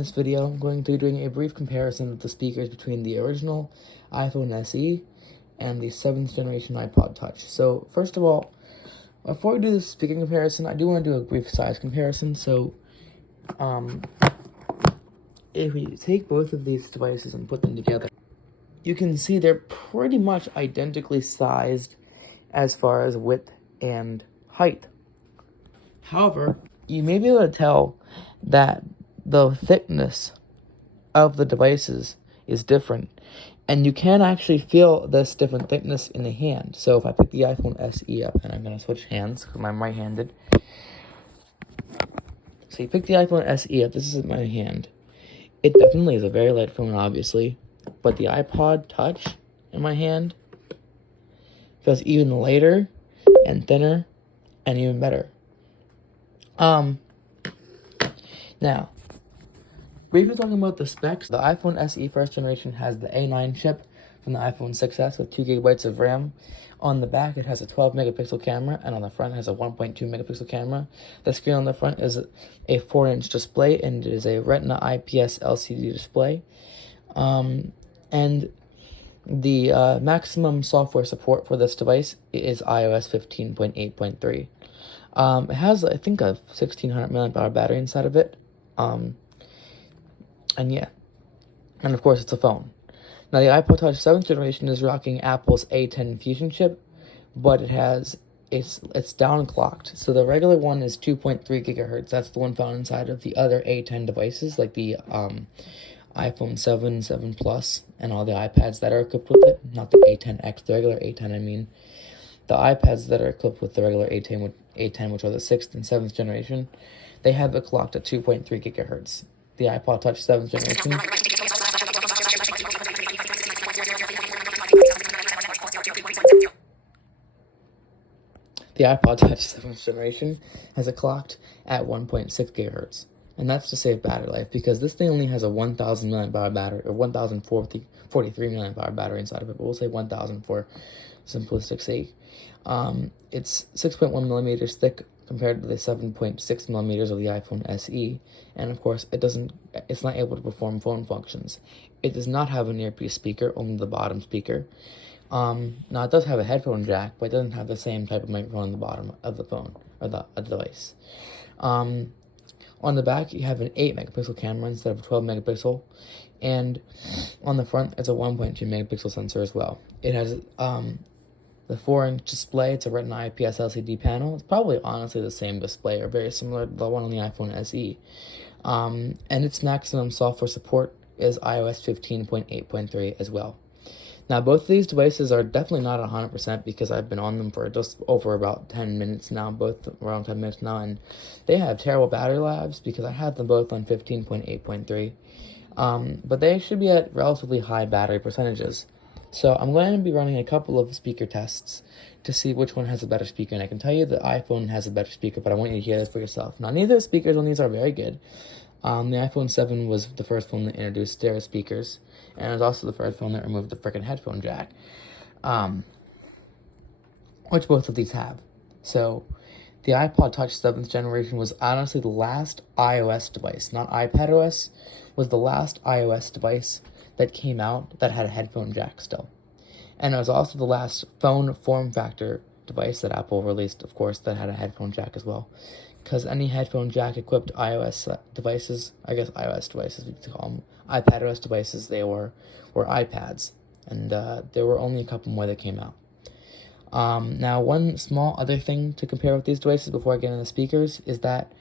this video, I'm going to be doing a brief comparison of the speakers between the original iPhone SE and the 7th generation iPod Touch. So, first of all, before we do the speaker comparison, I do want to do a brief size comparison. So, if we take both of these devices and put them together, you can see they're pretty much identically sized as far as width and height. However, you may be able to tell that the thickness of the devices is different, and you can actually feel this different thickness in the hand. So if I pick the iPhone SE up, and I'm going to switch hands because I'm right-handed. So you pick the iPhone SE up, this is my hand. It definitely is a very light phone, obviously, but the iPod Touch in my hand feels even lighter and thinner and even better. Now, briefly talking about the specs, the iPhone SE first generation has the A9 chip from the iPhone 6s with 2 gigabytes of RAM. On the back, it has a 12 megapixel camera, and on the front, it has a 1.2 megapixel camera. The screen on the front is a 4-inch display, and it is a Retina IPS LCD display. And the maximum software support for this device is iOS 15.8.3. It has, I think, a 1600 mAh battery inside of it. And yeah. And of course, it's a phone. Now, the iPod Touch 7th generation is rocking Apple's A10 Fusion chip, but it's downclocked. So the regular one is 2.3 gigahertz. That's the one found inside of the other A10 devices, like the iPhone 7, 7 Plus, and all the iPads that are equipped with it. Not the A10X, the regular A10, I mean. The iPads that are equipped with the regular A10, which are the 6th and 7th generation, they have it clocked at 2.3 gigahertz. The iPod Touch 7th generation has it clocked at 1.6 gigahertz. And that's to save battery life, because this thing only has a 1,000 mAh battery, or 1,043 mAh battery inside of it, but we'll say 1,000 for simplistic sake. It's 6.1 millimeters thick compared to the 7.6 millimeters of the iPhone SE, and of course, it's not able to perform phone functions. It does not have an earpiece speaker, only the bottom speaker. Now it does have a headphone jack, but it doesn't have the same type of microphone on the bottom of the phone, or the device. On the back, you have an 8 megapixel camera instead of a 12 megapixel, and on the front, it's a 1.2 megapixel sensor as well. It has the 4-inch display. It's a Retina IPS LCD panel. It's probably honestly the same display, or very similar to the one on the iPhone SE. And its maximum software support is iOS 15.8.3 as well. Now, both of these devices are definitely not 100% because I've been on them for just over about 10 minutes now, both around 10 minutes now, and they have terrible battery lives because I had them both on 15.8.3. But they should be at relatively high battery percentages. So I'm going to be running a couple of speaker tests to see which one has a better speaker, and I can tell you the iPhone has a better speaker, but I want you to hear this for yourself. Now, neither of the speakers on these are very good. The iPhone 7 was the first phone that introduced stereo speakers, and it was also the first phone that removed the frickin' headphone jack, which both of these have. So, the iPod Touch 7th generation was honestly the last iOS device, not iPadOS, was the last iOS device that came out that had a headphone jack still. And it was also the last phone form factor device that Apple released, of course, that had a headphone jack as well. Because any headphone jack equipped iOS devices, I guess iOS devices we could call them, iPadOS devices, they were iPads. And there were only a couple more that came out. Now, one small other thing to compare with these devices before I get into the speakers is that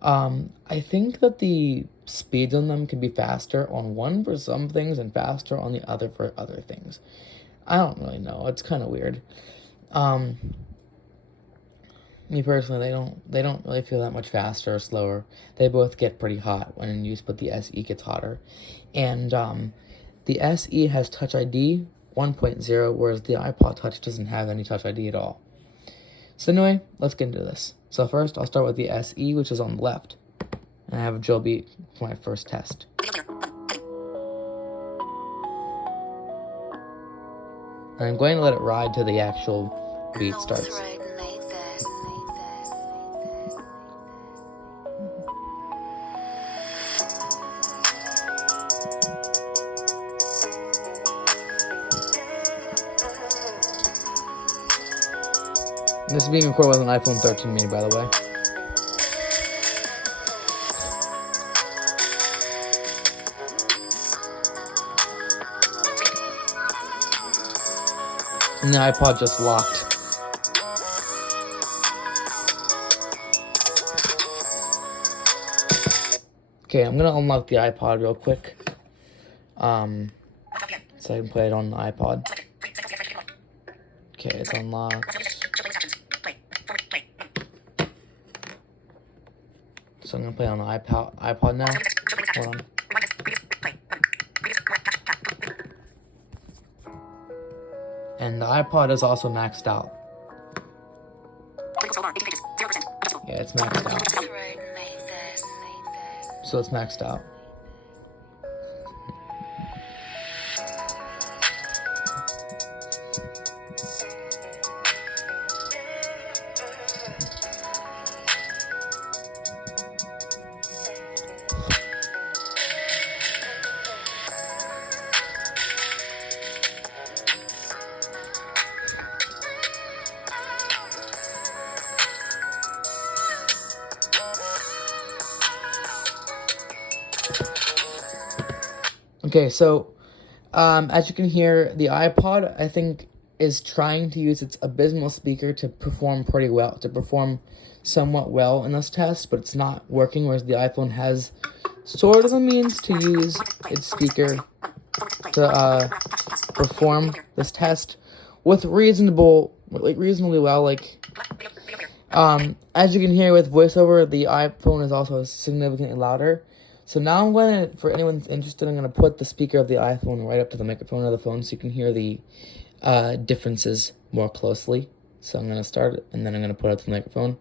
I think that the speeds on them can be faster on one for some things and faster on the other for other things. I don't really know. It's kind of weird. Me personally, they don't really feel that much faster or slower. They both get pretty hot when used, but the SE gets hotter. And the SE has Touch ID 1.0, whereas the iPod Touch doesn't have any Touch ID at all. So anyway, let's get into this. So first, I'll start with the SE, which is on the left. And I have a drill beat for my first test. And I'm going to let it ride till the actual beat starts. This is being recorded with an iPhone 13 mini, by the way. And the iPod just locked. Okay, I'm gonna unlock the iPod real quick. So I can play it on the iPod. Okay, it's unlocked. So I'm gonna play on the iPod now. Hold on. And the iPod is also maxed out. Yeah, it's maxed out. So it's maxed out. Okay, so as you can hear, the iPod, I think, is trying to use its abysmal speaker to perform pretty well, to perform somewhat well in this test, but it's not working, whereas the iPhone has sort of a means to use its speaker to perform this test with reasonably well. As you can hear with voiceover, the iPhone is also significantly louder. So now I'm going to, for anyone interested, I'm going to put the speaker of the iPhone right up to the microphone of the phone so you can hear the differences more closely. So I'm going to start it, and then I'm going to put it up to the microphone.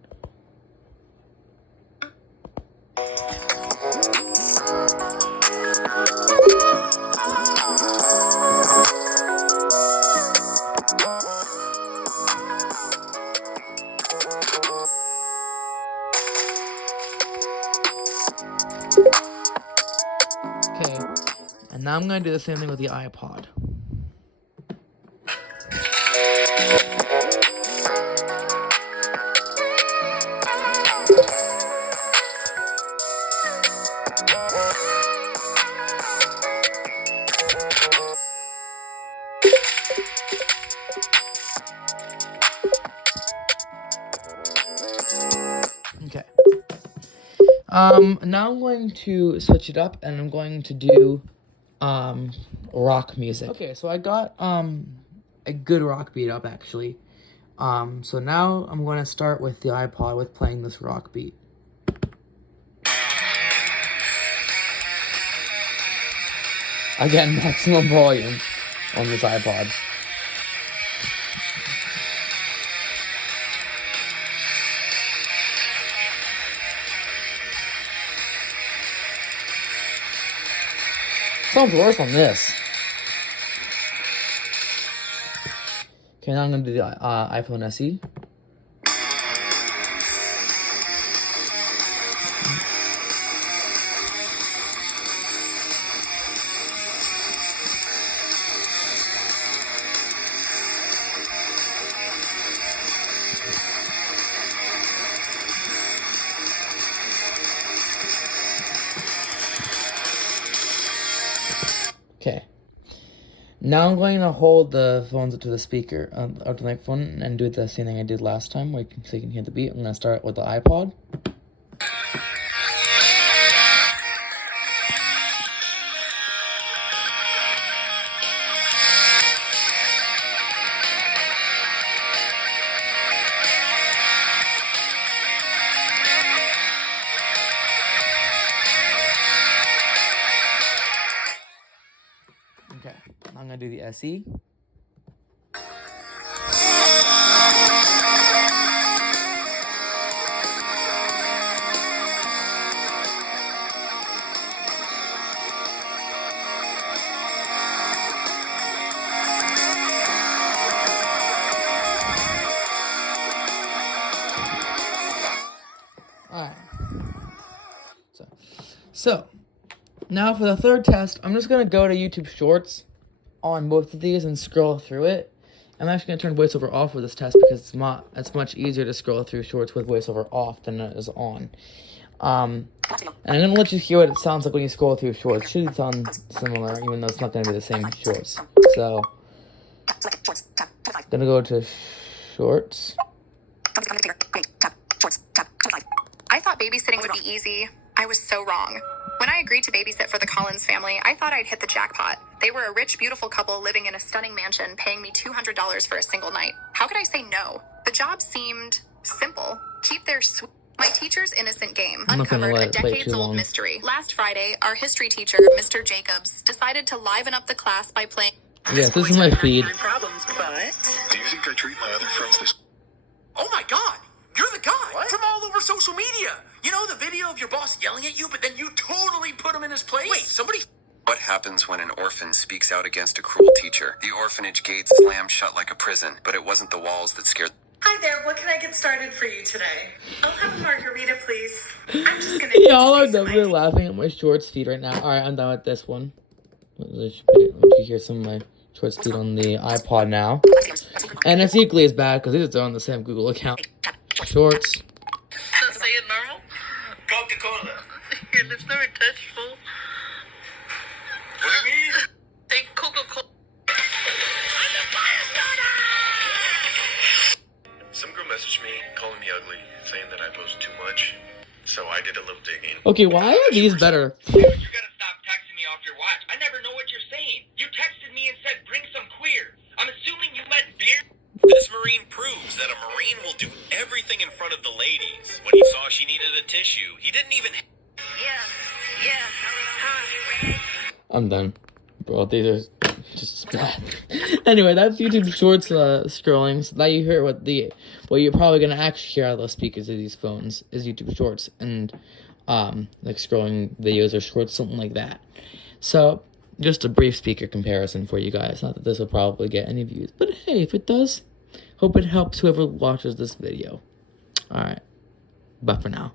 Okay, and now I'm going to do the same thing with the iPod. Okay. Now I'm going to switch it up, and I'm going to do rock music. Okay, so I got a good rock beat up, actually. So now I'm going to start with the iPod with playing this rock beat. Again, maximum volume on this iPod. Sounds worse on this. Okay, now I'm going to do the iPhone SE. Okay. Now I'm going to hold the phones up to the speaker, up to the microphone, and do the same thing I did last time, so you can hear the beat. I'm going to start with the iPod. Okay, I'm going to do the SE. Alright. So, now for the third test, I'm just going to go to YouTube Shorts on both of these and scroll through it. I'm actually going to turn voiceover off for this test because it's much easier to scroll through shorts with voiceover off than it is on. And I'm going to let you hear what it sounds like when you scroll through shorts. It should sound similar, even though it's not going to be the same shorts. So, going to go to shorts. I thought babysitting would be easy. I was so wrong. When I agreed to babysit for the Collins family, I thought I'd hit the jackpot. They were a rich, beautiful couple living in a stunning mansion, paying me $200 for a single night. How could I say no? The job seemed simple. Keep their My teacher's innocent game uncovered a decades-old mystery. Last Friday, our history teacher, Mr. Jacobs, decided to liven up the class by playing... Yeah, this is my feed. Problems, but... Do you think I treat my other friends this? Oh my god! You're the guy from all over social media! You know, the video of your boss yelling at you, but then you totally put him in his place? Wait, somebody... What happens when an orphan speaks out against a cruel teacher? The orphanage gates slammed shut like a prison, but it wasn't the walls that scared... Hi there, what can I get started for you today? I'll have a margarita, please. I'm just gonna... Y'all are definitely laughing at my shorts feed right now. Alright, I'm done with this one. Let me hear some of my shorts feed on the iPod now. And it's equally as bad because these are on the same Google account. Shorts. So say it normal? Coca-Cola. Your lips never touched, fool. What do you mean? Say Coca-Cola. Some girl messaged me, calling me ugly, saying that I post too much. So I did a little digging. Okay, why are these better? You gotta stop texting me off your watch. I never know what you're saying. You texted me and said, bring some queer. I'm assuming you meant beer. This Marine proves that a Marine will do everything in front of the ladies. When he saw she needed a tissue, he didn't even... I'm done. Bro, these are just bad. Anyway, that's YouTube Shorts scrolling. So now you hear what you're probably gonna actually hear out of those speakers of these phones is YouTube Shorts and like scrolling videos or shorts, something like that. So just a brief speaker comparison for you guys. Not that this will probably get any views, but hey, if it does, hope it helps whoever watches this video. Alright, bye for now.